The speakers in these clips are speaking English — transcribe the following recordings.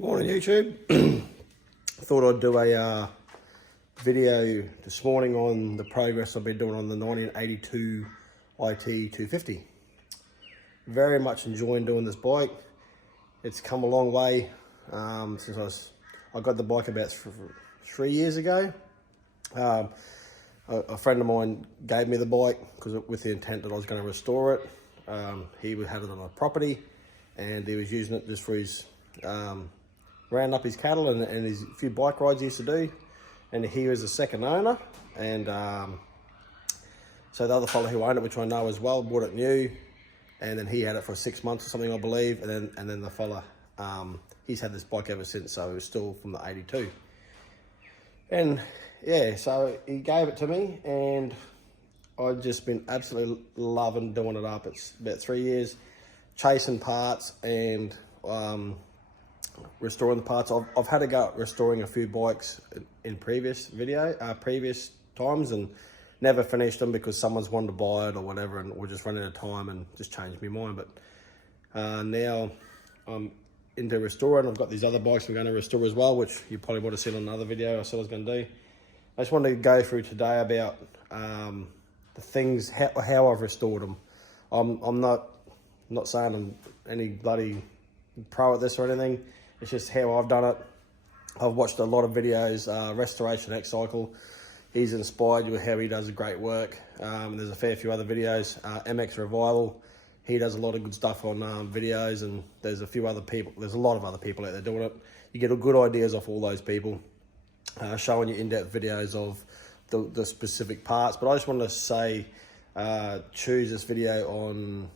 Morning YouTube. Thought I'd do a video this morning on the progress I've been doing on the 1982 IT 250. Very much enjoying doing this bike. It's come a long way since I got the bike about 3 years ago. A friend of mine gave me the bike with the intent that I was going to restore it. He had it on a property and he was using it just for his round up his cattle and his few bike rides he used to do, and he was the second owner, and so the other fellow who owned it, which I know as well, bought it new, and then he had it for 6 months or something, I believe, and then the fella, he's had this bike ever since, so it was still from the 82. And yeah, so he gave it to me and I've just been absolutely loving doing it up. It's about 3 years chasing parts and restoring the parts. I've had to go at restoring a few bikes in previous times and never finished them because someone's wanted to buy it or whatever, and we're just running out of time and just changed my mind. But now I'm into restoring. I've got these other bikes I'm going to restore as well, which you probably would have seen on another video I said I was going to do. I just wanted to go through today about the things, how I've restored them. I'm not saying I'm any bloody pro at this or anything. It's just how I've done it. I've watched a lot of videos, Restoration X Cycle. He's inspired you with how he does great work. There's a fair few other videos. MX Revival, he does a lot of good stuff on videos, and there's a few other people. There's a lot of other people out there doing it. You get good ideas off all those people, showing you in-depth videos of the specific parts. But I just wanted to say, choose this video on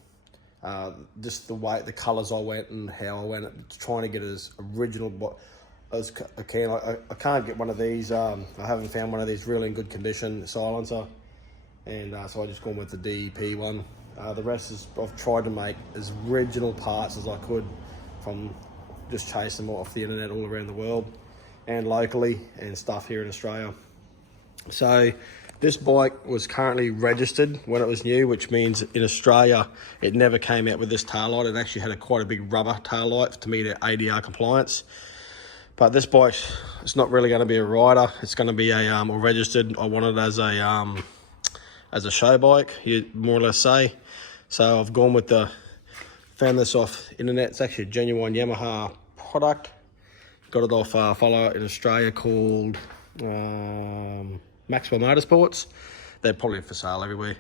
just the way, the colours I went and how I went, trying to get as original as I can. I can't get one of these. I haven't found one of these really in good condition silencer, and so I just gone with the DEP one. The rest is I've tried to make as original parts as I could from just chasing them off the internet all around the world and locally and stuff here in Australia. So this bike was currently registered when it was new, which means in Australia it never came out with this tail light. It actually had quite a big rubber tail light to meet ADR compliance. But this bike, it's not really going to be a rider. It's going to be a registered. I want it as a show bike, you more or less say. So I've gone with found this off internet. It's actually a genuine Yamaha product. Got it off a fellow in Australia called Maxwell Motorsports. They're probably for sale everywhere.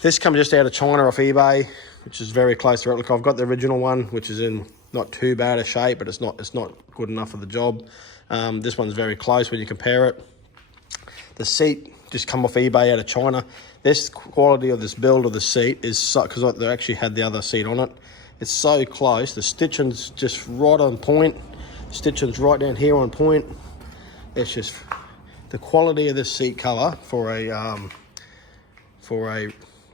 This comes just out of China off eBay, which is very close to Replica. I've got the original one, which is in not too bad a shape, but it's not good enough for the job. This one's very close when you compare it. The seat just come off eBay out of China. This quality of this build of the seat is so, because they actually had the other seat on it. It's so close. The stitching's just right on point. Stitching's right down here on point. It's just the quality of this seat cover for a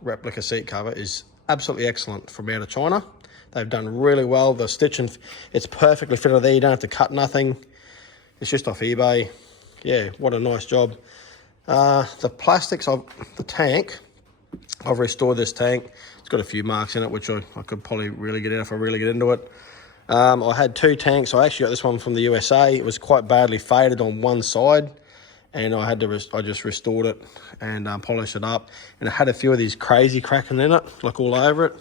replica seat cover is absolutely excellent from out of China. They've done really well. The stitching, it's perfectly fitted there. You don't have to cut nothing. It's just off eBay. Yeah, what a nice job. The plastics of the tank, I've restored this tank. It's got a few marks in it, which I could probably really get out if I really get into it. I had two tanks. I actually got this one from the USA. It was quite badly faded on one side, and I just restored it and polished it up. And it had a few of these crazy cracking in it, like all over it.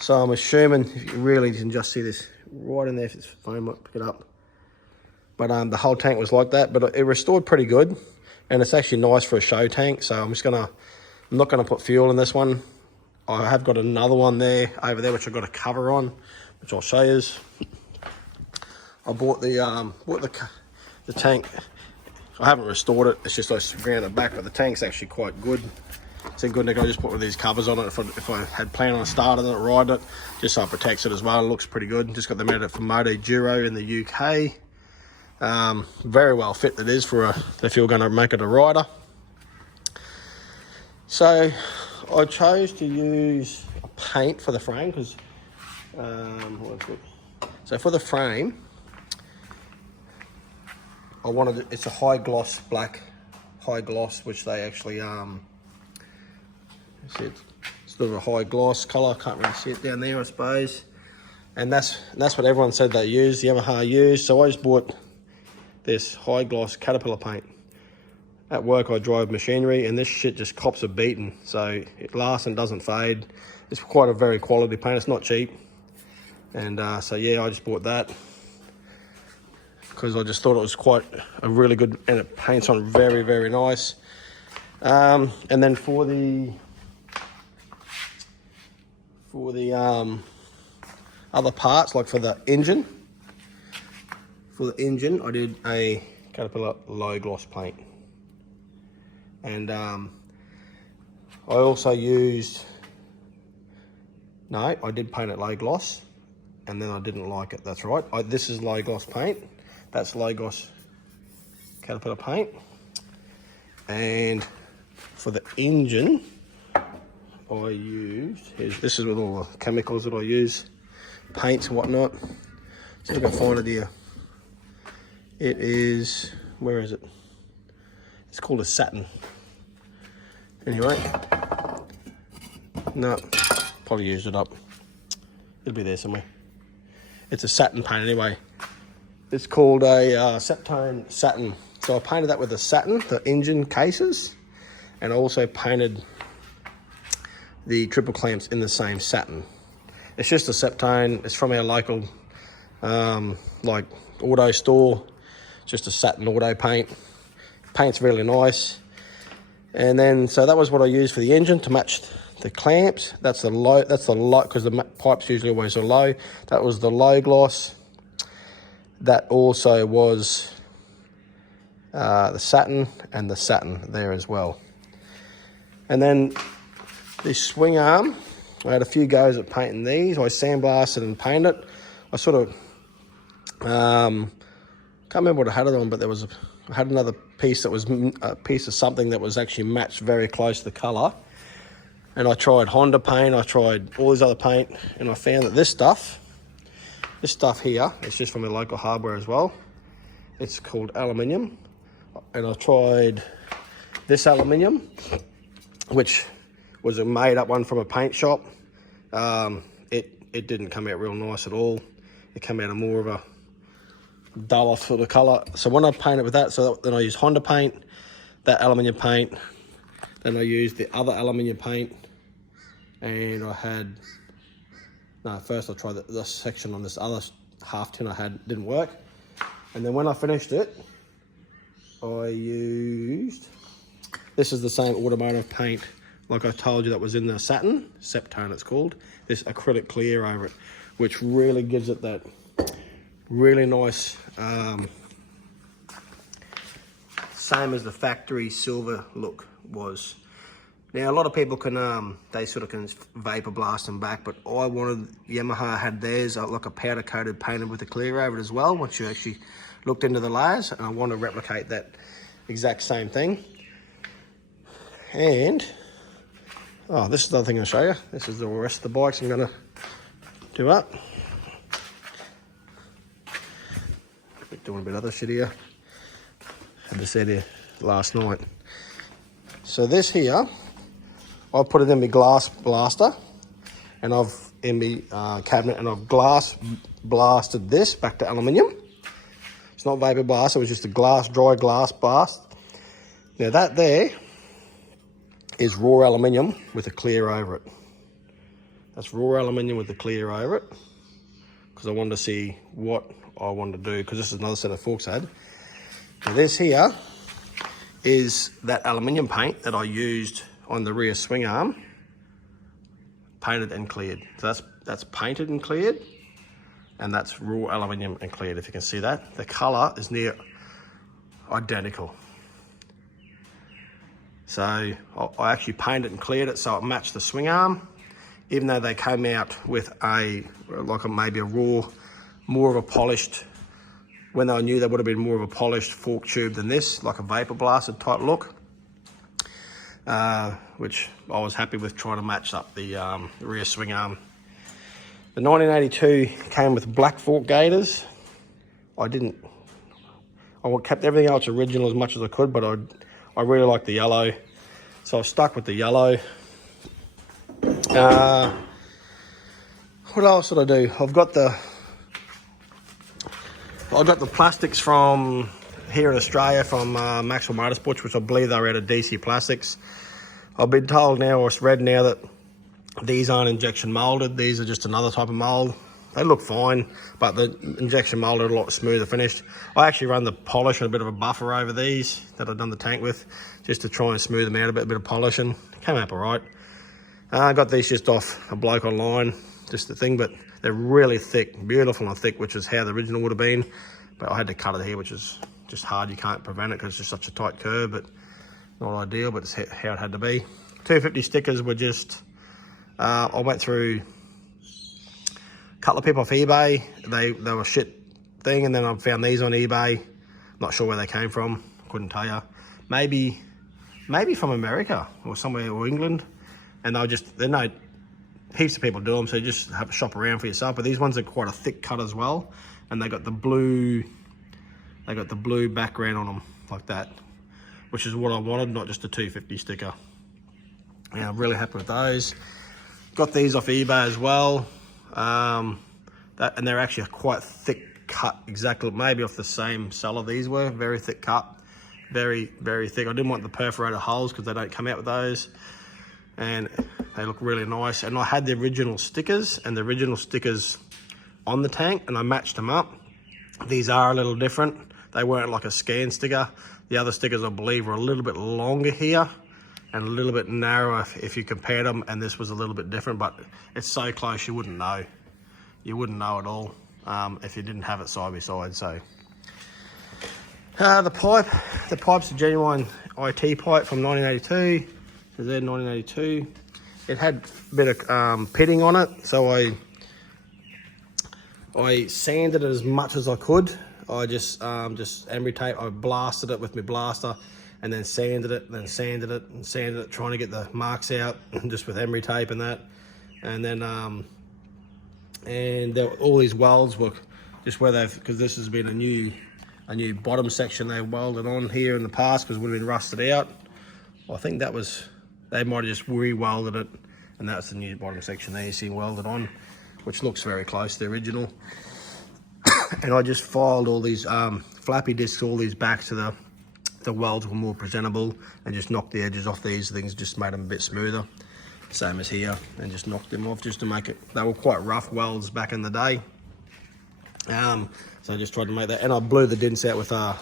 So I'm assuming, if you really can just see this right in there, if it's foam, pick it up. But the whole tank was like that, but it restored pretty good. And it's actually nice for a show tank. So I'm not gonna put fuel in this one. I have got another one there, over there, which I've got a cover on, which I'll show you. I bought the tank. I haven't restored it. It's just around the back, but the tank's actually quite good. It's in good nick. I just put one of these covers on it if I had planned on starting it, riding it, just so it protects it as well. It looks pretty good. Just got them out from Moto Duro in the UK. Very well fit it is for if you're going to make it a rider. So I chose to use a paint for the frame because so for the frame I wanted it's a high gloss black, which they actually see it's sort of a high gloss color. Can't really see it down there, I suppose. And that's what everyone said they used, Yamaha used. So I just bought this high gloss Caterpillar paint. At work I drive machinery and this shit just cops a beating. So it lasts and doesn't fade. It's quite a very quality paint, it's not cheap. And so yeah, I just bought that because I just thought it was quite a really good, and it paints on very, very nice. And then for the other parts, like for the engine, I did a Caterpillar low gloss paint. And I also used, no, I did paint it low gloss, and then I didn't like it, that's right. This is low gloss paint, that's low gloss Caterpillar paint. And for the engine, I used, this is with all the chemicals that I use, paints and whatnot. See if I can find it here. It is, where is it? It's called a satin. Anyway, no, probably used it up. It'll be there somewhere. It's a satin paint anyway. It's called a Septone satin. So I painted that with the satin, the engine cases, and I also painted the triple clamps in the same satin. It's just a Septone. It's from our local like auto store. Just a satin auto paint. Paint's really nice. And then so that was what I used for the engine to match the clamps. That's the low. That's the low, because the pipes usually always are low. That was the low gloss. That also was the satin and the satin there as well. And then the swing arm, I had a few goes at painting these. I sandblasted and painted it. I sort of can't remember what I had it on, but I had another piece that was a piece of something that was actually matched very close to the colour. And I tried Honda paint, I tried all this other paint, and I found that this stuff here, it's just from a local hardware as well. It's called aluminium. And I tried this aluminium, which was a made up one from a paint shop. It didn't come out real nice at all. It came out a more of a duller sort of colour. So when I painted with that, so then I used Honda paint, that aluminium paint, then I used the other aluminium paint, and I had, no, first I tried the section on this other half tin I had, didn't work. And then when I finished it, I used, this is the same automotive paint like I told you that was in the satin, Septone it's called, this acrylic clear over it, which really gives it that really nice, same as the factory silver look was. Now a lot of people can, they sort of can vapor blast them back, but I wanted, Yamaha had theirs like a powder coated painted with a clear over it as well, once you actually looked into the layers, and I want to replicate that exact same thing. And, oh, this is the other thing I'll show you. This is the rest of the bikes I'm gonna do up. Doing a bit of other shit here. Had this out here last night. So this here, I put it in my glass blaster, and I've in my cabinet, and I've glass blasted this back to aluminium. It's not vapor blast, it was just a dry glass blast. Now that there is raw aluminium with a clear over it. That's raw aluminium with the clear over it, because I wanted to see what I wanted to do, because this is another set of forks I had. Now this here is that aluminium paint that I used on the rear swing arm, painted and cleared. So that's painted and cleared, and that's raw aluminium and cleared. If you can see that, the color is near identical. So I actually painted and cleared it so it matched the swing arm, even though they came out with maybe a raw, more of a polished, when I knew they would have been more of a polished fork tube than this, like a vapor blasted type look, which I was happy with, trying to match up the rear swing arm. The 1982 came with black fork gators. I kept everything else original as much as I could, but I really like the yellow, so I stuck with the yellow. What else did I do? I've got the plastics from here in Australia from Maxwell Motorsports, which I believe they were out of DC Plastics. I've been told now, or read now, that these aren't injection molded. These are just another type of mold. They look fine, but the injection molded are a lot smoother finished. I actually run the polish and a bit of a buffer over these that I've done the tank with, just to try and smooth them out a bit of polishing. Came out all right. I got these just off a bloke online, just the thing, but they're really thick, beautiful and thick, which is how the original would have been. But I had to cut it here, which is just hard. You can't prevent it because it's just such a tight curve, but not ideal, but it's how it had to be. 250 stickers were just, I went through a couple of people off eBay. They were shit thing, and then I found these on eBay. Not sure where they came from, couldn't tell you. Maybe from America or somewhere, or England. And they're no, heaps of people do them, so you just have to shop around for yourself. But these ones are quite a thick cut as well, and they got the blue background on them like that, which is what I wanted, not just a 250 sticker. Yeah, I'm really happy with those. Got these off eBay as well, and they're actually a quite thick cut, exactly, maybe off the same seller these were. Very thick cut, very, very thick. I didn't want the perforated holes because they don't come out with those. And they look really nice. And I had the original stickers on the tank, and I matched them up. These are a little different. They weren't like a scan sticker. The other stickers, I believe, were a little bit longer here and a little bit narrower if you compared them, and this was a little bit different, but it's so close you wouldn't know. You wouldn't know at all if you didn't have it side by side. So the pipe's a genuine IT pipe from 1982. Is there 1982? It had a bit of pitting on it, so I sanded it as much as I could. I just emery tape. I blasted it with my blaster, and then sanded it, trying to get the marks out just with emery tape and that. And then all these welds were just where because this has been a new bottom section they welded on here in the past because it would have been rusted out. Well, I think they might have just re-welded it, and that's the new bottom section there you see welded on, which looks very close to the original. And I just filed all these flappy discs, all these back so the welds were more presentable, and just knocked the edges off these things, just made them a bit smoother. Same as here, and just knocked them off just to make it, they were quite rough welds back in the day. So I just tried to make that, and I blew the dents out with a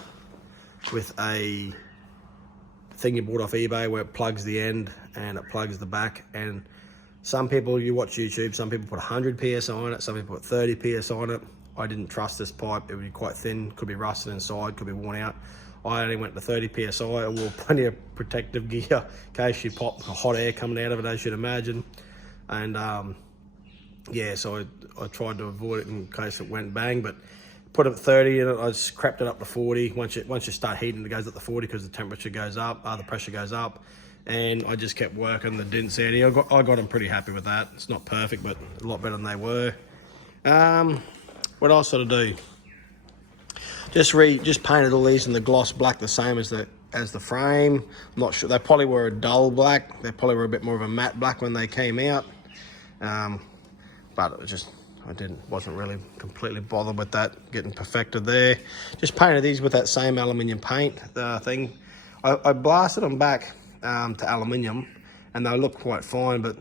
thing you bought off eBay where it plugs the end and it plugs the back. And some people, you watch YouTube, some people put 100 PSI on it, some people put 30 PSI on it. I didn't trust this pipe. It would be quite thin, could be rusted inside, could be worn out. I only went to 30 PSI. I wore plenty of protective gear in case you pop hot air coming out of it, as you'd imagine. And yeah, so I tried to avoid it in case it went bang, but put it at 30 and I just crept it up to 40. Once you start heating, it goes up to 40 because the temperature goes up, the pressure goes up. And I just kept working the dents out here. I got them pretty happy with that. It's not perfect, but a lot better than they were. What else did I do? Just painted all these in the gloss black, the same as the frame. I'm not sure, they probably were a dull black. They probably were a bit more of a matte black when they came out. But it was just, wasn't really completely bothered with that, getting perfected there. Just painted these with that same aluminium paint thing. I blasted them back to aluminium, and they looked quite fine, but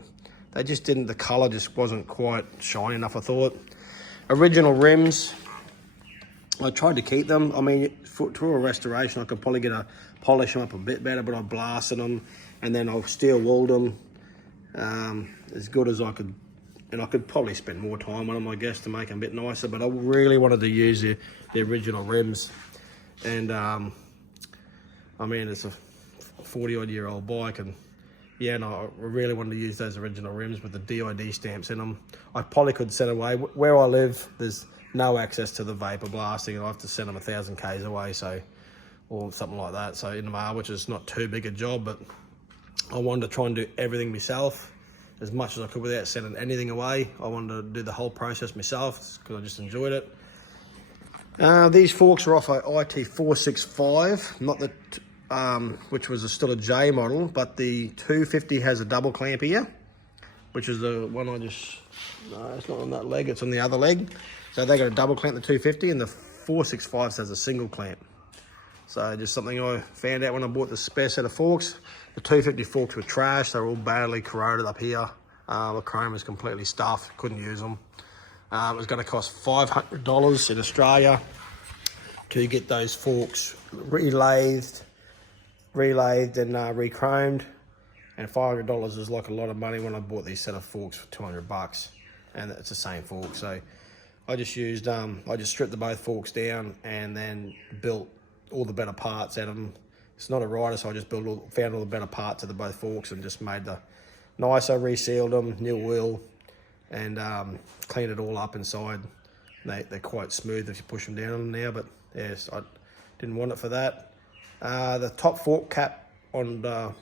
they just didn't, the color just wasn't quite shiny enough, I thought. Original rims, I tried to keep them. I mean, through a restoration, I could probably polish them up a bit better, but I blasted them, and then I steel walled them as good as I could. And I could probably spend more time on them, I guess, to make them a bit nicer, but I really wanted to use the original rims. And I mean, it's a 40-odd-year-old bike, and yeah, no, I really wanted to use those original rims with the DID stamps in them. I probably could send away. Where I live, there's no access to the vapor blasting, and I have to send them 1,000 k's away, so, or something like that. So in the mail, which is not too big a job, but I wanted to try and do everything myself as much as I could without sending anything away. I wanted to do the whole process myself because I just enjoyed it. These forks are off a IT 465, not the which was still a J model, but the 250 has a double clamp here. which is the one I just, no, it's not on that leg, it's on the other leg. So they got a double clamp, the 250, and the 465 has a single clamp. So just something I found out when I bought the spare set of forks. The 250 forks were trash, they were all badly corroded up here. The chrome was completely stuffed, couldn't use them. It was going to cost $500 in Australia to get those forks relathed and re-chromed. And $500 is like a lot of money when I bought these set of forks for 200 bucks. And it's the same fork. So I just used, I just stripped the both forks down and then built all the better parts out of them. It's not a rider, so I just found all the better parts of the both forks and just made the nicer, resealed them, new oil, and cleaned it all up inside. They're quite smooth if you push them down on them now, but yes, I didn't want it for that. The top fork cap on the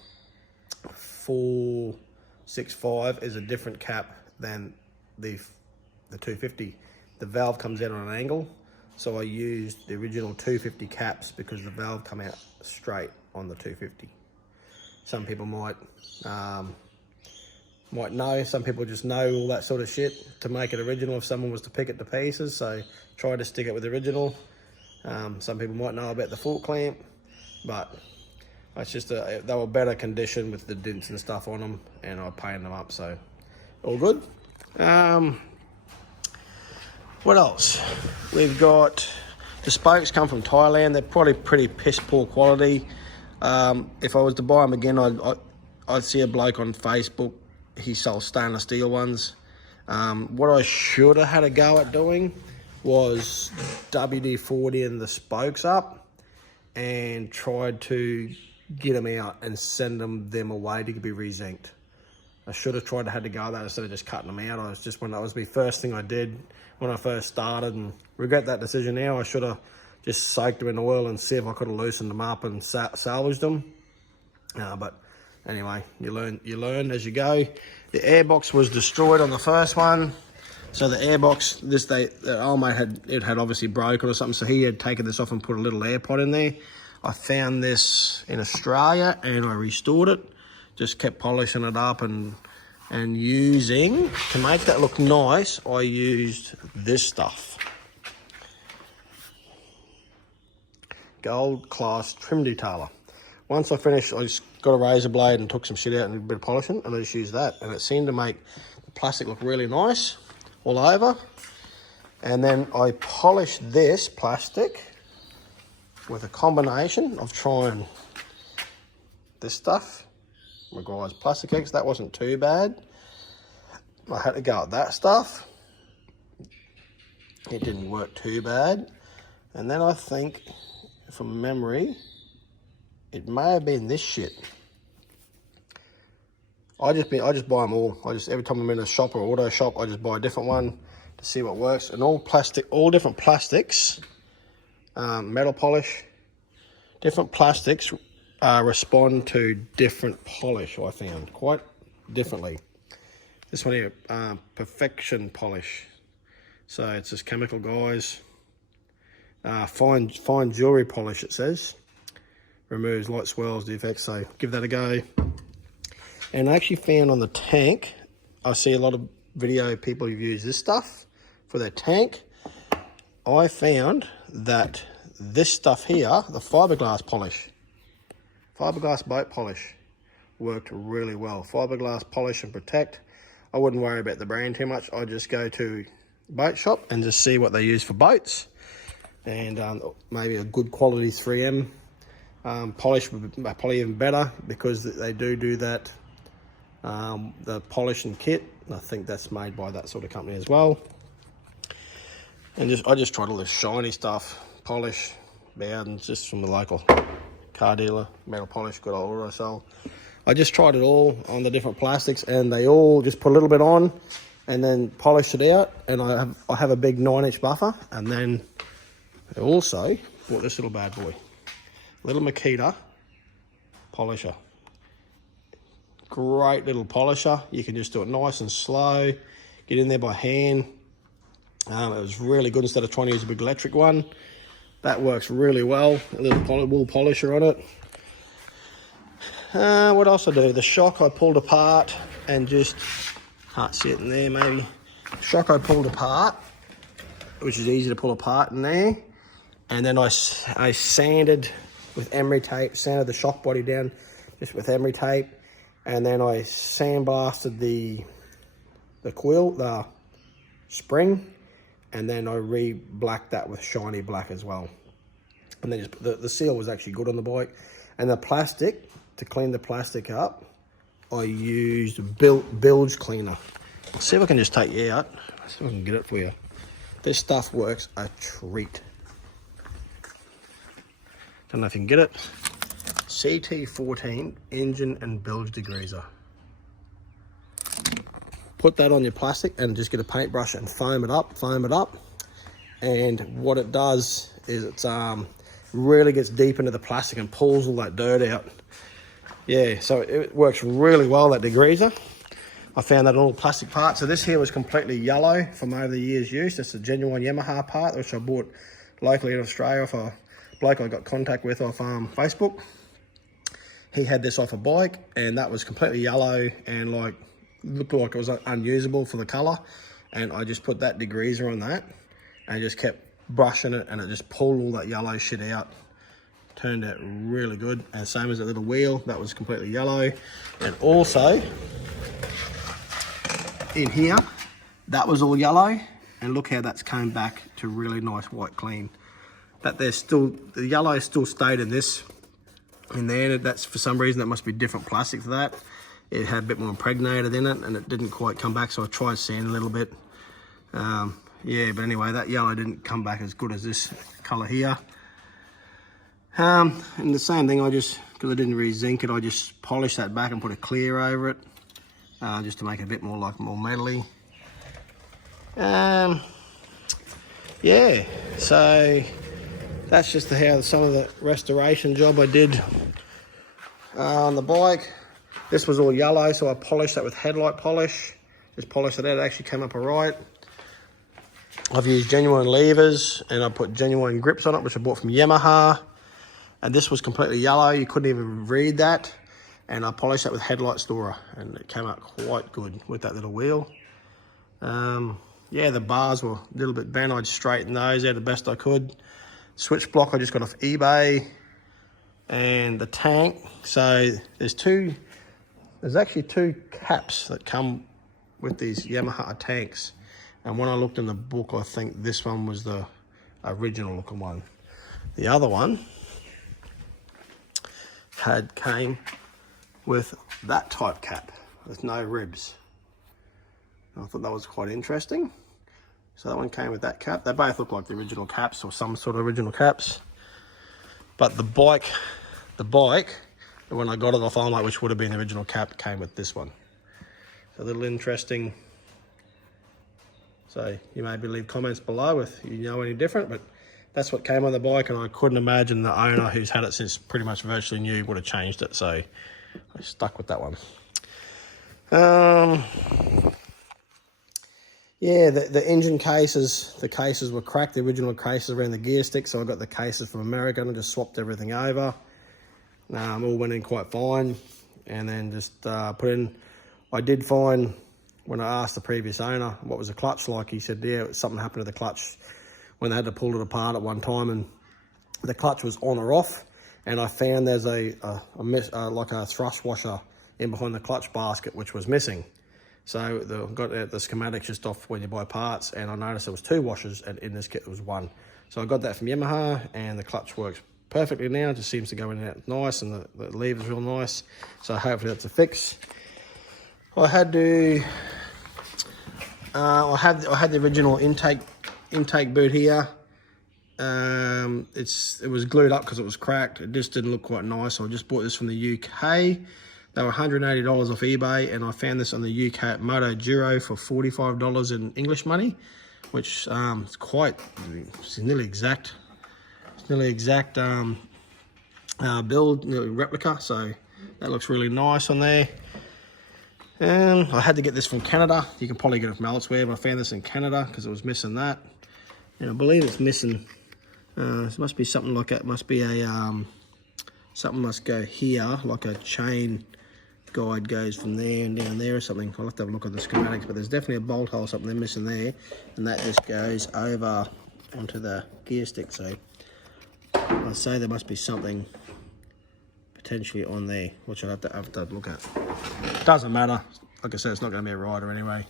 465 is a different cap than the 250. The valve comes out on an angle, so I used the original 250 caps because the valve come out straight on the 250. Some people might know, some people just know all that sort of shit to make it original if someone was to pick it to pieces, so try to stick it with the original. Some people might know about the fork clamp, but it's just they were better condition with the dents and stuff on them, and I painted them up, so all good. What else? We've got the spokes come from Thailand. They're probably pretty piss poor quality. If I was to buy them again, I'd see a bloke on Facebook. He sells stainless steel ones. What I should have had a go at doing was WD-40 and the spokes up and tried to get them out and send them away to be re-zinced. I should have tried to go at that instead of just cutting them out. That was my first thing I did when I first started, and regret that decision now. I should have just soaked them in oil and see if I could have loosened them up and salvaged them. But anyway, you learn as you go. The airbox was destroyed on the first one. So the airbox, the old mate had obviously broken or something, so he had taken this off and put a little air pod in there. I found this in Australia and I restored it. Just kept polishing it up and using, to make that look nice, I used this stuff. Gold Class Trim Detailer. Once I finished, I just got a razor blade and took some shit out and a bit of polishing, and I just used that. And it seemed to make the plastic look really nice all over. And then I polished this plastic with a combination of trying this stuff, McGuire's Plastic X. That wasn't too bad. I had to go at that stuff. It didn't work too bad. And then I think, from memory, it may have been this shit. I just buy them all. Every time I'm in a shop or auto shop, I just buy a different one to see what works. And all different plastics, metal polish, different plastics respond to different polish, I found, quite differently. This one here, Perfection Polish. So it's this chemical, guys. Fine jewelry polish, it says. Removes light swirls, defects, so give that a go. And I actually found on the tank, I see a lot of video people who use this stuff for their tank. I found that this stuff here, the fiberglass polish, fiberglass boat polish, worked really well. Fiberglass polish and protect. I wouldn't worry about the brand too much. I just go to boat shop and just see what they use for boats, and maybe a good quality 3M polish would be probably even better, because they do that. The polish and kit, I think that's made by that sort of company as well. And I just tried all this shiny stuff, polish, Bowden's, just from the local car dealer, metal polish, good old auto sell. I just tried it all on the different plastics, and they all just put a little bit on and then polish it out. And I have a big 9-inch buffer, and then I also bought this little bad boy, little Makita polisher. Great little polisher. You can just do it nice and slow, get in there by hand. It was really good instead of trying to use a big electric one. That works really well. A little wool polisher on it. What else I do? The shock I pulled apart and just Can't see it in there maybe. Shock I pulled apart, which is easy to pull apart in there. And then I sanded with emery tape, sanded the shock body down just with emery tape. And then I sandblasted the quill, the spring. And then I re-blacked that with shiny black as well. And then just the seal was actually good on the bike. And the plastic, to clean the plastic up, I used bilge cleaner. I'll see if I can just take you out. See if I can get it for you. This stuff works a treat. Don't know if you can get it. CT14 engine and bilge degreaser. Put that on your plastic and just get a paintbrush and foam it up. And what it does is it's really gets deep into the plastic and pulls all that dirt out. Yeah, so it works really well, that degreaser. I found that on all plastic parts. So this here was completely yellow from over the years' use. It's a genuine Yamaha part, which I bought locally in Australia off a bloke I got contact with off Facebook. He had this off a bike, and that was completely yellow and like looked like it was unusable for the color. And I just put that degreaser on that and just kept brushing it, and it just pulled all that yellow shit out. Turned out really good. And same as that little wheel, that was completely yellow. And also in here, that was all yellow, and look how that's came back to really nice white clean. That there's still, the yellow still stayed in this, in there. That's for some reason, that must be different plastic for that. It had a bit more impregnated in it, and it didn't quite come back, so I tried sanding a little bit. Yeah, but anyway, that yellow didn't come back as good as this color here. And the same thing, I just, because I didn't re-zinc it, I just polished that back and put a clear over it, just to make it a bit more like more metally. Yeah, so that's just how some of the restoration job I did on the bike. This was all yellow, so I polished that with headlight polish. Just polished it out, it actually came up all right. I've used genuine levers, and I put genuine grips on it, which I bought from Yamaha. And this was completely yellow, you couldn't even read that. And I polished that with headlight storer, and it came out quite good with that little wheel. Yeah, the bars were a little bit bent. I just straightened those out the best I could. Switch block I just got off eBay. And the tank, so there's actually two caps that come with these Yamaha tanks. And when I looked in the book, I think this one was the original looking one. The other one came with that type cap with no ribs. And I thought that was quite interesting. So that one came with that cap. They both look like the original caps or some sort of original caps. But the bike, when I got it off Online, which would have been the original cap, came with this one. So a little interesting. So you maybe leave comments below if you know any different, but that's what came on the bike, and I couldn't imagine the owner, who's had it since pretty much virtually new, would have changed it. So I stuck with that one. Yeah, the engine cases, the cases were cracked. The original cases around the gear stick, so I got the cases from America and I just swapped everything over. All went in quite fine, and then just put in. I did find, when I asked the previous owner what was the clutch like, he said, yeah, something happened to the clutch when they had to pull it apart at one time, and the clutch was on or off. And I found there's like a thrust washer in behind the clutch basket, which was missing. So got the schematics just off when you buy parts, and I noticed there was two washers, and in this kit there was one. So I got that from Yamaha, and the clutch works perfectly now. It just seems to go in and out nice, and the lever's real nice. So hopefully that's a fix. I had the original intake boot here. It was glued up because it was cracked. It just didn't look quite nice. So I just bought this from the UK. They were $180 off eBay, and I found this on the UK at Moto Giro for $45 in English money, which it's nearly exact. It's nearly exact build, nearly replica. So that looks really nice on there. I had to get this from Canada. You can probably get it from elsewhere, but I found this in Canada because it was missing that. And I believe it's missing, it must be something like that. It must be a, something must go here, like a chain guide goes from there and down there or something. I'll have to have a look at the schematics, but there's definitely a bolt hole, something they're missing there, and that just goes over onto the gear stick. So I say there must be something potentially on there, which I'll have to look at. Doesn't matter. Like I said, it's not going to be a rider anyway.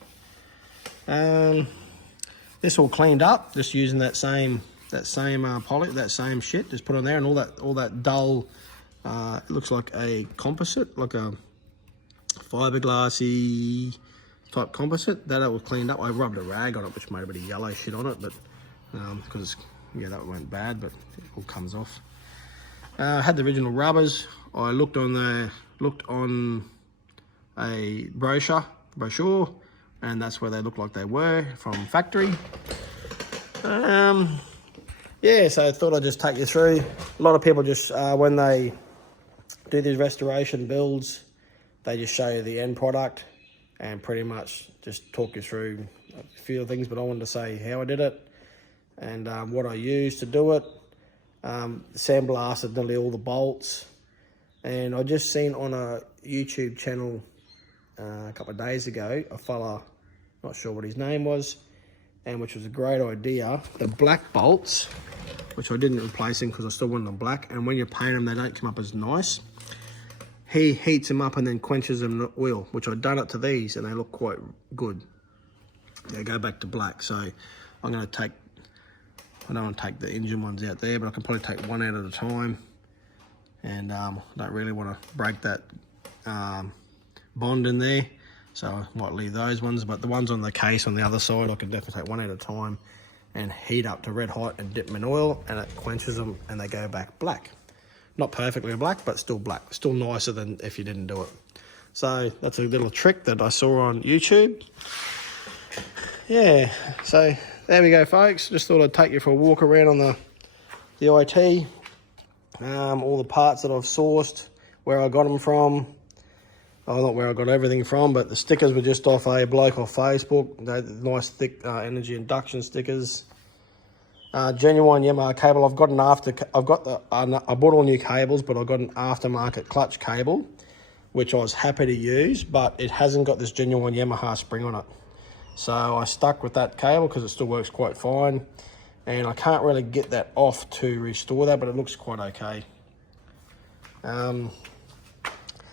This all cleaned up, just using that same poly, that same shit, just put on there, and all that dull. It looks like a composite, like a fiberglassy type composite. That was cleaned up. I rubbed a rag on it, which made a bit of yellow shit on it, but because yeah, that went bad, but it all comes off. I had the original rubbers. I looked on a brochure, and that's where they look like they were from factory. Yeah, so I thought I'd just take you through. A lot of people just, when they do these restoration builds, they just show you the end product and pretty much just talk you through a few things, but I wanted to say how I did it and what I used to do it. Sandblasted nearly all the bolts, and I just seen on a YouTube channel a couple of days ago a fella, not sure what his name was, and which was a great idea, the black bolts, which I didn't replace them because I still wanted them black, and when you paint them they don't come up as nice. He heats them up and then quenches them in oil, which I've done it to these and they look quite good. They go back to black. So I'm going to take, I don't want to take the engine ones out there, but I can probably take one out at a time, and I don't really want to break that bond in there, so I might leave those ones, but the ones on the case on the other side I can definitely take one at a time and heat up to red hot and dip them in oil, and it quenches them and they go back black. Not perfectly black, but still black, still nicer than if you didn't do it. So that's a little trick that I saw on YouTube. Yeah, so there we go folks, just thought I'd take you for a walk around on the IT, all the parts that I've sourced, where I got them from. Oh, not where I got everything from, but the stickers were just off a bloke off Facebook. They're nice thick energy induction stickers. Genuine Yamaha cable. I bought all new cables, but I got an aftermarket clutch cable, which I was happy to use, but it hasn't got this genuine Yamaha spring on it. So I stuck with that cable because it still works quite fine, and I can't really get that off to restore that, but it looks quite okay.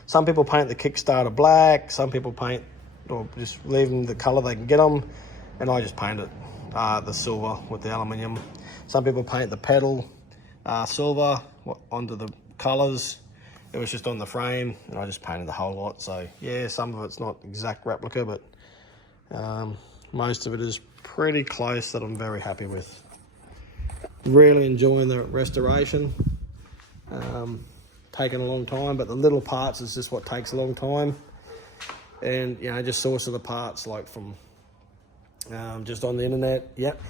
Some people paint the Kickstarter black, some people paint, or just leave them the colour they can get them, and I just paint it the silver with the aluminium. Some people paint the pedal silver onto the colours. It was just on the frame, and I just painted the whole lot. So yeah, some of it's not exact replica, but most of it is pretty close that I'm very happy with. Really enjoying the restoration. Taken a long time, but the little parts is just what takes a long time. And you know, just sourcing the parts like from just on the internet. Yep,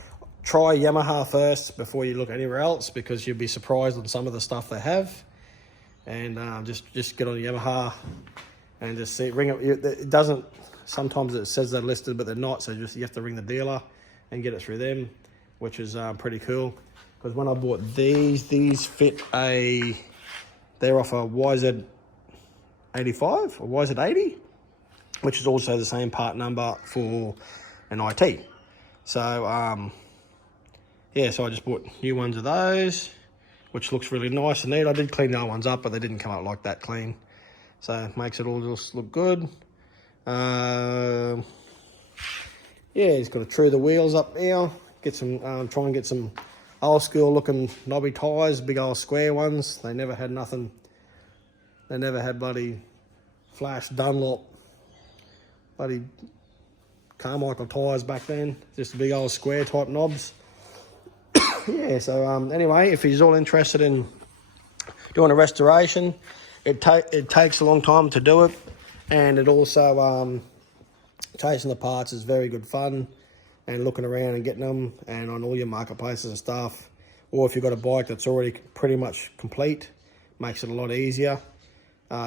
try Yamaha first before you look anywhere else, because you'll be surprised on some of the stuff they have. And just get on Yamaha and just see, ring it. It doesn't, sometimes it says they're listed but they're not, so just you have to ring the dealer and get it through them, which is pretty cool. Because when I bought these fit they're off a YZ85 or YZ80, which is also the same part number for an IT. So yeah, so I just bought new ones of those, which looks really nice and neat. I did clean the other ones up, but they didn't come out like that clean, so it makes it all just look good. Yeah, he's got to true the wheels up now, get some try and get some old school looking knobby tyres, big old square ones. They never had nothing, they never had bloody flash Dunlop, bloody Carmichael tyres back then, just big old square type knobs. Yeah, so anyway, if he's all interested in doing a restoration, it takes a long time to do it, and it also chasing the parts is very good fun, and looking around and getting them, and on all your marketplaces and stuff, or if you've got a bike that's already pretty much complete, makes it a lot easier.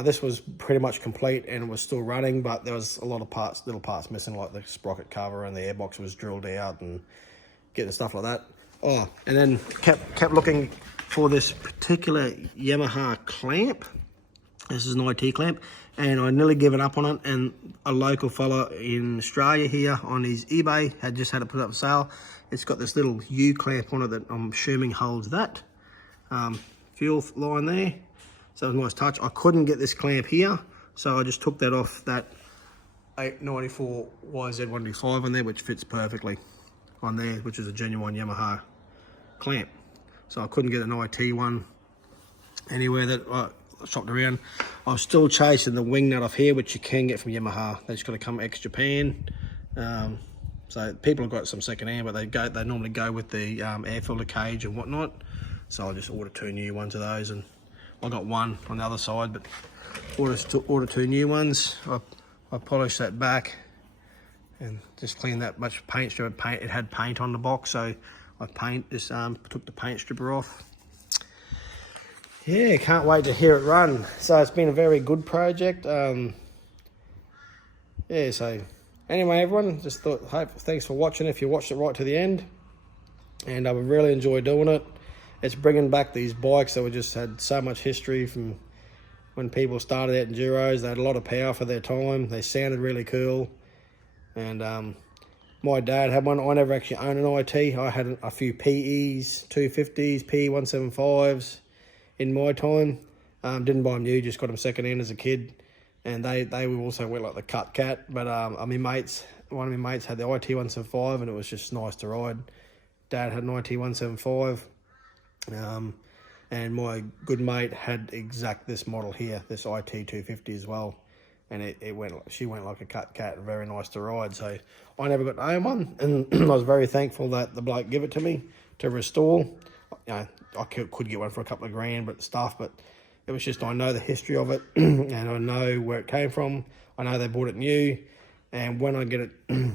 This was pretty much complete and it was still running, but there was a lot of parts, little parts missing, like the sprocket cover and the airbox was drilled out and getting stuff like that. Oh, and then kept looking for this particular Yamaha clamp. This is an IT clamp, and I nearly given up on it, and a local fella in Australia here on his eBay had just had it put up for sale. It's got this little U clamp on it that I'm assuming holds that fuel line there. So it was a nice touch. I couldn't get this clamp here, so I just took that off that 894 YZ125 on there, which fits perfectly on there, which is a genuine Yamaha clamp. So I couldn't get an IT one anywhere that I shopped around. I was still chasing the wing nut off here, which you can get from Yamaha. They just got to come ex-Japan. So people have got some second hand, but they normally go with the air filter cage and whatnot. So I just ordered 2 new ones of those, and I got one on the other side, but ordered 2 new ones. I polished that back and just cleaned that much paint strip. It had paint on the box, so I took the paint stripper off. Yeah, can't wait to hear it run. So it's been a very good project. Yeah, so anyway, everyone, just thanks for watching if you watched it right to the end. And I would really enjoy doing it. It's bringing back these bikes that we just had so much history from when people started out enduros. They had a lot of power for their time. They sounded really cool. And my dad had one. I never actually owned an IT. I had a few PEs, 250s, PE175s in my time. Didn't buy them new, just got them second hand as a kid. And they also went like the Cut Cat. But one of my mates had the IT175, and it was just nice to ride. Dad had an IT175. And my good mate had this model here, this IT250 as well. And she went like a Cut Cat, very nice to ride. So I never got to own one, and I was very thankful that the bloke gave it to me to restore. You know, I could get one for a couple of grand, but it was just, I know the history of it, and I know where it came from. I know they bought it new, and when I get it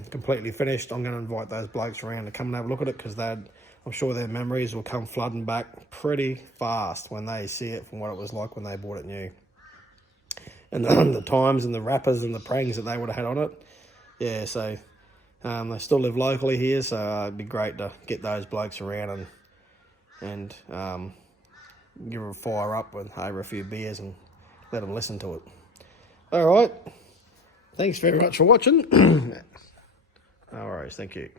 completely finished, I'm going to invite those blokes around to come and have a look at it, because I'm sure their memories will come flooding back pretty fast when they see it from what it was like when they bought it new. And the times and the wrappers and the prangs that they would have had on it. Yeah, so they still live locally here, so it'd be great to get those blokes around and give them a fire up over a few beers and let them listen to it. All right. Thanks very much for watching. No worries. Thank you.